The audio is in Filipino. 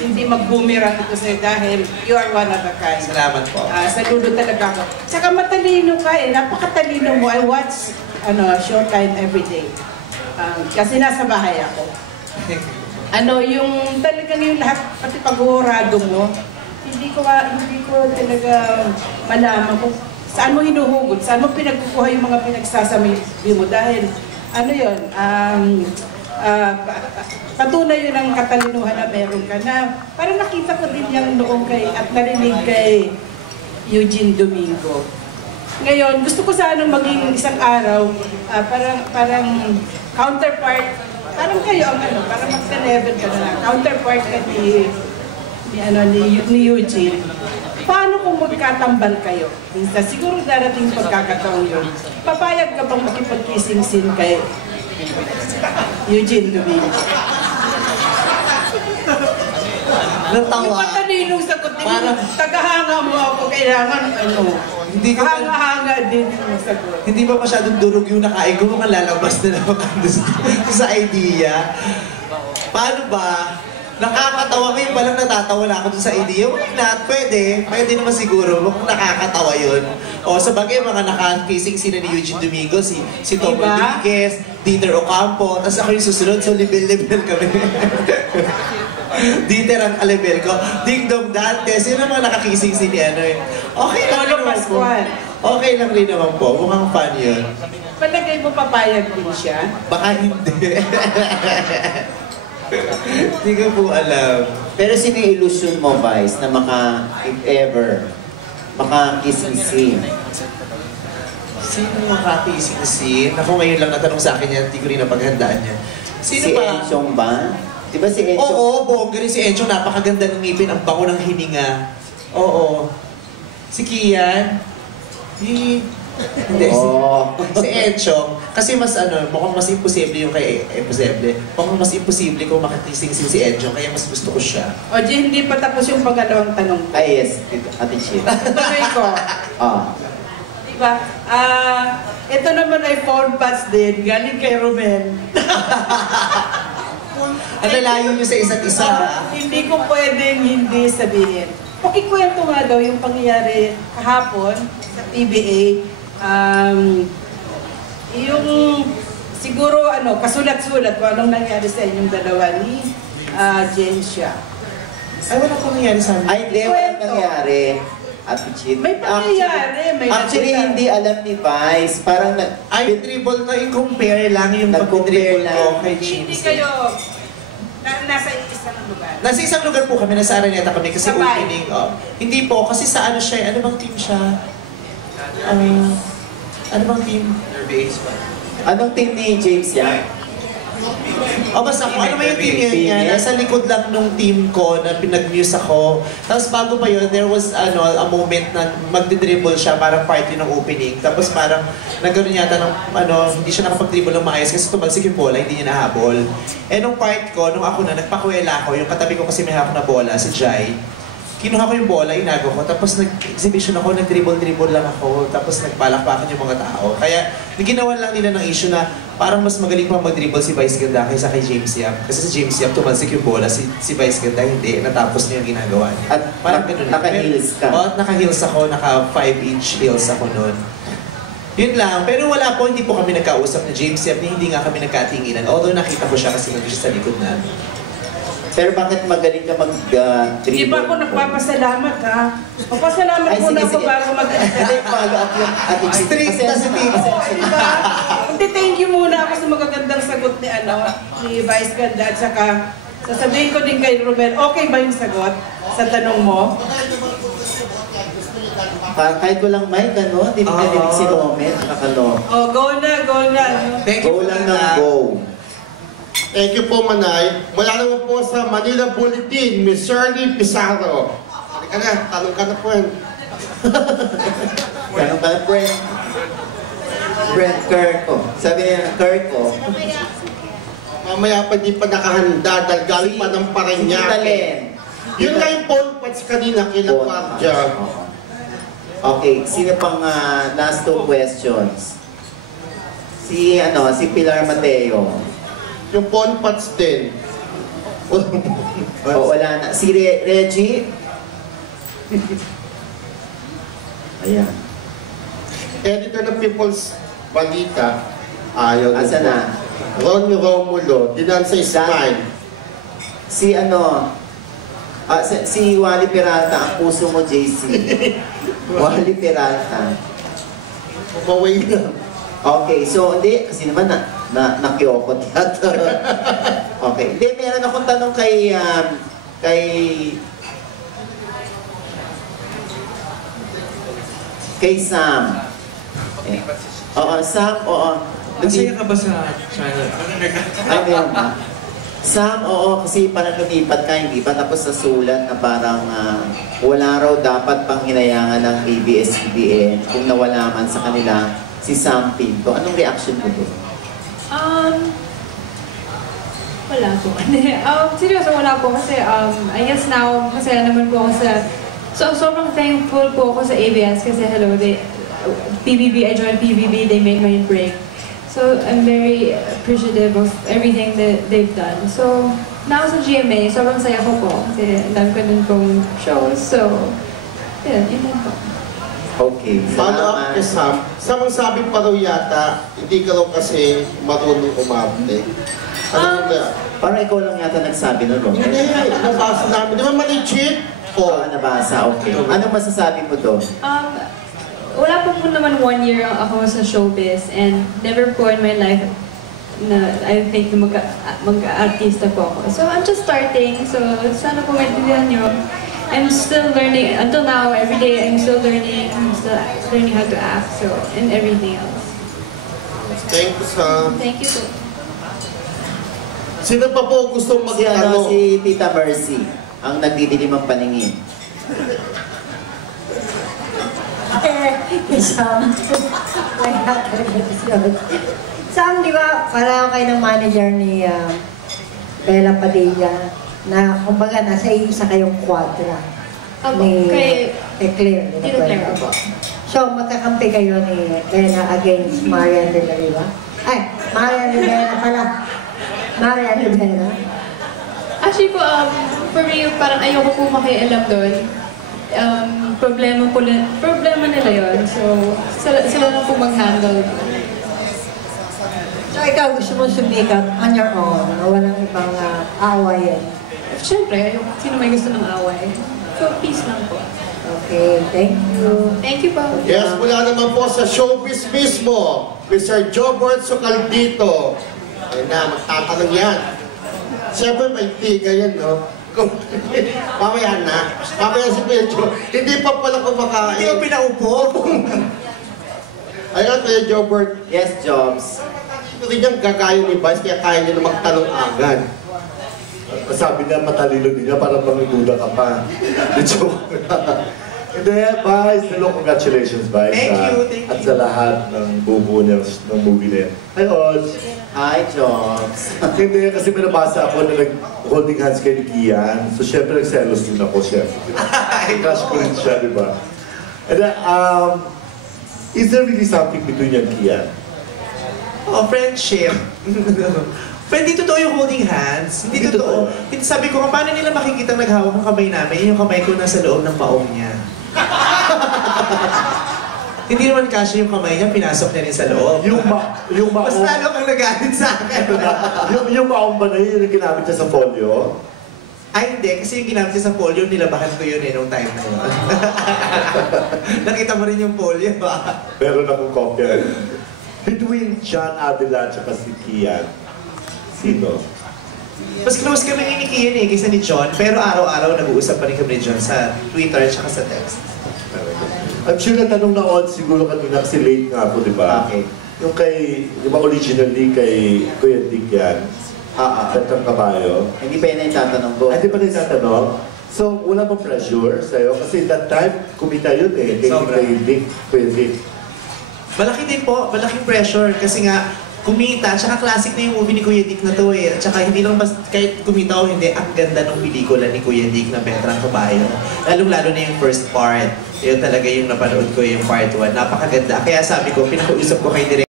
hindi mag-boomerang ito sa'yo dahil you are one of a kind. Salamat po. Saludo talaga ako. Saka matalino ka eh, napakatalino mo. I watch Showtime every day. Kasi nasa bahay ako. Yung talagang yung lahat, pati pag-uurado mo, hindi ko talaga malaman kung saan mo hinuhugot, saan mo pinagkukuha yung mga pinagsasabi mo. Dahil, patunay yun ang katalinuhan na meron ka na. Parang nakita ko din yung noong at narinig kay Eugene Domingo. Ngayon, gusto ko sana maging isang araw, parang counterpart, parang kayo ang parang magka-level ka na, counterpart ka ni Eugene. Paano kung magkatambal kayo? Minsan, siguro darating pagkakataon yun. Papayag ka bang makipag-kissing scene kay Eugene Domingo? Natawa. Yung matalinong sagot din, tagahanga mo ako, kailangan Hindi ko hanga din yung sagot. Hindi ba masyadong durog yung nakain ko, mga lalabas na naman sa idea? Paano ba? Nakakatawa ngayon palang natatawa na ako dun sa idea. Why not? Pwede naman siguro kung nakakatawa yun. O sa bagay, mga naka-kissing sila ni Eugene Domingo, si Tom Rodriguez, Dieter Ocampo, tapos ako yung susunod, so level kami. Dieter ang level ko. Ding Dong Dantes, yun ang mga nakakissing si ni Okay lang rin naman po. Okay lang rin naman po. Mukhang fun yun. Palagay mo papayag din siya? Baka hindi. Hindi ko po alam. Pero sino yung illusion mo, Vice, na if ever, maka-kissing scene? Sino maka-kissing scene? Ako ngayon lang natanong sa akin yan, hindi ko rin napaghandaan yan. Sino si ba? Enchong ba? Di ba si Enchong? Oo, bongga rin si Enchong. Napakaganda ng ngipin, ang bango ng hininga. Oo. Si Kian? Hindi, si Enchong. Kasi mas mukhang mas imposible yung kay imposible. Mukhang mas imposible kung makakissing si Enchong, kaya mas gusto ko siya. O, hindi pa tapos yung pangalawang tanong. Ay, yes. Ate Chit. Tuloy ko. Diba? Ito naman ay phone pass din. Galing kay Romel. Ang lalayo nyo sa isa't isa. Hindi ko pwedeng hindi sabihin. Pakikwento nga daw yung pangyayari kahapon sa PBA. Yung siguro kasulat-sulat kung anong nangyari sa inyong dalawa ni Jensha. Ay, wala pang nangyari sa amin. Ay, hindi. Walang nangyari. Ate Chit. May pangyayari. Actually, hindi alam ni Vice. Parang ay, dribble na i-compare lang yung pag-dribble ko kay James. Hindi kayo nasa isang lugar. Nasa isang lugar po kami, nasa Araneta kami kasi Sabay. opening. Hindi po, kasi sa siya, ano bang team siya? Ano bang team? Anong team ni James yan? Basta kung ano ba yung team niya, nasa likod lang nung team ko na pinag-muse ako. Tapos bago pa yun, there was a moment na magdi-dribble siya, parang party ng opening. Tapos parang nagkaroon yata ng, hindi siya nakapag-dribble ng maayos kasi tumalsik yung bola, hindi niya nahabol. Nung part ko, nung ako na, nagpakuwela ako, yung katabi ko kasi may hawak na bola, si Jai. Kinuha ko yung bola, inago ko, tapos nag-exhibition ako, nag-dribble-dribble lang ako, tapos nagpalakpakan yung mga tao. Kaya, ginawan lang nila ng issue na parang mas magaling pa mag-dribble si Vice Ganda kaysa kay James Yap. Kasi si James Yap, tumalsik yung bola, si Vice Ganda hindi, natapos niya yung ginagawa niya. At parang ganun. Naka-heels ka? Oo, naka-heels ako, naka-5-inch heels ako noon. Yun lang, pero wala po, hindi po kami nagkausap na James Yap, hindi nga kami nagkatinginan. Although nakita ko siya kasi nandun siya sa likod namin. Pero bakit magaling ka mag-dribble? Di ba ako nagpapasalamat, ha? Magpasalamat muna ako bago Hindi, follow up yung Ate Chit. Strict na si Tito. Diba? Hindi, thank you muna ako sa magagandang sagot ni Vice Ganda at saka sasabihin ko din kay Romel, okay ba yung sagot sa tanong mo? Kahit walang mic, di ba narinig si Romel? Nakakalo. Go na. Go lang ng go. Thank you po, Manay. Mula naman po sa Manila Bulletin, Miss Shirley Pizarro. Halika na, tanong ka na po yan. Tanong ka na, Brent Kirko. Sabi niya, Kirko. Mamaya pa di pa nakahanda dahil galing pa ng Parañaque. Yun nga yung phone pats kanina kinapat dyan. Okay, sino pang last two questions? Si Pilar Mateo. Yung phone pats din. O wala na. Si Reggie? Ayan. Editor ng People's Balita, ayaw Asa na? Ronnie Romulo, dinan sa Smile. Si ano? Si Wally Peralta, ang puso mo, JC. Wally Peralta. Umaway na. Okay, so hindi, kasi naman nakiokot yata. Okay, hindi, meron akong tanong kay Sam. Oo, Sam, oo. Masaya ka ba sa channel? Ay, meron ba? Sam, oo, kasi parang lumipat ka, hindi ba? Tapos sa sulat na parang wala raw dapat pang hinayangan ng ABS-CBN kung nawala man sa kanila si Sam Pinto. Anong reaction mo doon? Wala po. Seryoso, wala po kasi I guess now, masaya naman po ako sa... So, sobrang thankful po ako sa ABS kasi hello, PBB, I joined PBB, they made my break. So, I'm very appreciative of everything that they've done. So, now sa GMA, sobrang saya ko po kasi ang dami ko dun pong shows. So, yun lang po. Okay, Follow up kay Sam. Sam, ang sabi pa raw yata, hindi ka raw kasi marunong umarte. Ano na? Parang ikaw lang yata nagsabi nun, Ron. Hindi, nabasa namin. Di ba mali-cheat? Oo, nabasa, okay. Anong masasabi mo doon? Wala po naman 1 year ako sa showbiz and never po in my life na I think mag-artista po ako. So I'm just starting, so sana po maintindihan nyo. I'm still learning, until now, every day I'm still learning how to act, so, and everything else. Thank you, Sam. Thank you po. Sino pa po gusto magtanong? Si Tita Mercy, ang nagdidilim ang paningin. Sam, Sam, di ba, pareho kayo ng manager ni Bella Padilla na kumbaga nasa isa kayong quadra ni Claire. Hindi na Claire po. So, magkakampi kayo ni Bella against Marian de la Riva? Ay, Marian Rivera pala. Marian Rivera. Actually po, for me, parang ayoko po makialam doon. Problema nila yun. So, sila lang po mag-handle. So, ikaw gusto mo sumikap on your own, walang ibang awayin. Siyempre, sino may gusto ng away? So, peace lang po. Okay, thank you. Thank you po. Yes, mula naman po sa showbiz mismo, Mr. Jobert Socaldito. Ayun na, magtatanong yan. Siyempre, may tiga yan, no? Mamaya na. Mamaya si Pedro. Hindi pa pala kumakain. Hindi ko pinaupo. Ayun, Kuya Jobert. Yes, Jobs. Ito rin yung gagaya ni Vice, kaya kaya niya na magtanong agad. Sabi niya, matalino din niya, parang mangiduda ka pa. The joke. Hindi, Vice. Hello, congratulations, Vice. Thank you. At sa lahat ng bubuo niya ng movie na yan. Hi, Odds. Hi, Jobs. Hindi, kasi may nabasa ako na nag-holding hands kay ni Kian. So, syempre, nagselos din ako, syempre. Crush ko rin siya, di ba? And then, is there really something between you and Kian? Oh, friendship. Pero hindi totoo yung holding hands. Hindi totoo. Sabi ko, paano nila makikita naghawak ng kamay namin? Yung kamay ko nasa loob ng maong niya. Hindi naman kasya yung kamay niya, pinasok niya rin sa loob. Yung maong... Mas lalo kang nagalit sa akin. yung maong ba na yun, yung ginamit niya sa folio? Ay, hindi. Kasi yung ginamit niya sa polio, nilabahan ko yun nung time na yun. Nakita mo rin yung polio, ba? Meron akong kopya. Between John Avila at si Kian, sino? Mas close kami ni Kian kaysa ni John, pero araw-araw nag-uusap pa rin kami ni John sa Twitter at sa text. I'm sure na tanong na Odd siguro kanina kasi late nga ako, di ba? Okay. Yung kay, di ba originally kay Kuya Dick yan? Kantang Kabayo. Hindi pa yun ang tatanong ko. Ay, di pa rin tatanong? So, wala bang pressure sa'yo? Kasi that time, kumita yun eh. Sobra. Kay Dick, Kuya Dick. Malaki din po, malaking pressure kasi nga kumita, tsaka classic na yung movie ni Kuya Dick na to eh. Tsaka hindi lang basta kahit kumita o hindi, ang ganda ng pelikula ni Kuya Dick na Petrang Kabayo. Lalong-lalo na yung first part. Yun talaga yung napanood ko yung part 1. Napakaganda. Kaya sabi ko, pinakuusap ko kay Direk